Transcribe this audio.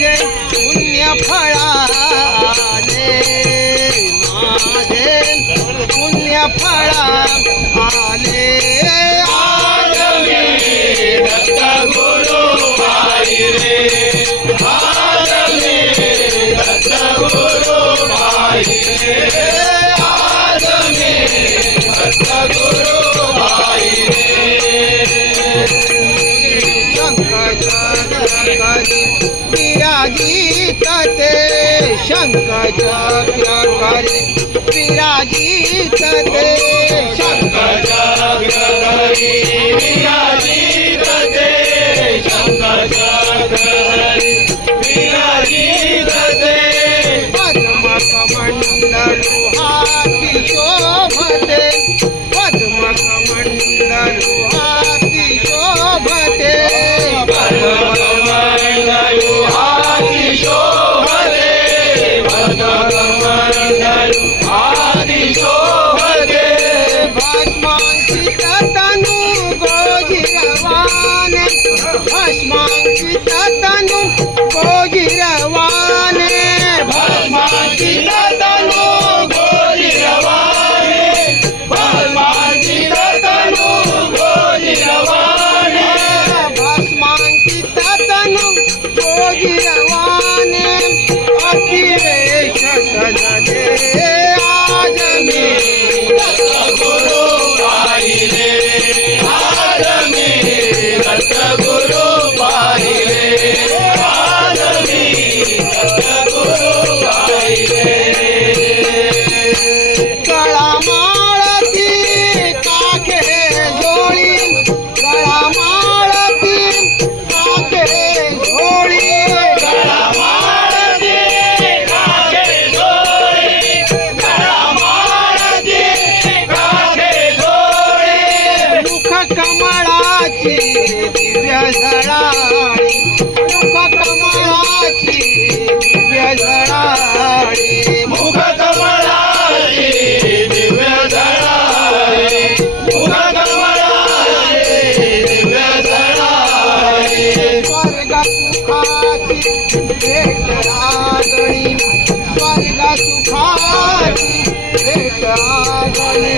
माझे पुण्य फळाले, माझे पुण्य फळाले. आज मी दत्त गुरु पाहिले, आज मी दत्त गुरु पाहिले, आज मी दत्त गुरु पाहिले. विराजित ते शंख चक्र विराजित ते शंख चक्र विराजित ते शंख चक्र विराजित ते. पद्मकमंडलु हाती शोभते, पद्मकमंडलु हाती शोभते, पद्मकमंडलु हाती शोभते, पद्मकमंडलु हाती शोभते. भस्मांकित तनु गोजिरवाने, भस्मांकित तनु गोजिरवाने, भस्मांकित तनु गोजिरवाने, भस्मांकित तनु गोजिरवाने, भस्मांकित तनु गोजिरवाने. अतिवेश सजले आज मी दत्त गुरु पाहिले, आज मी दत्त गुरु पाहिले, आज मी दत्त गुरु पाहिले. गळामाळती काखे जोळी, गळामाळती काखे जोळी, गळामाळती काखे जोळी, गळामाळती काखे जोळी. मुख कमळाची दिव्य झळाळी, मुख कमळाची दिव्य झळाळी, मुख कमळाची दिव्य झळाळी, मुख कमळाची दिव्य झळाळी. स्वर्ग सुखाची भेट आगळी, स्वर्ग सुखाची भेट आगळी,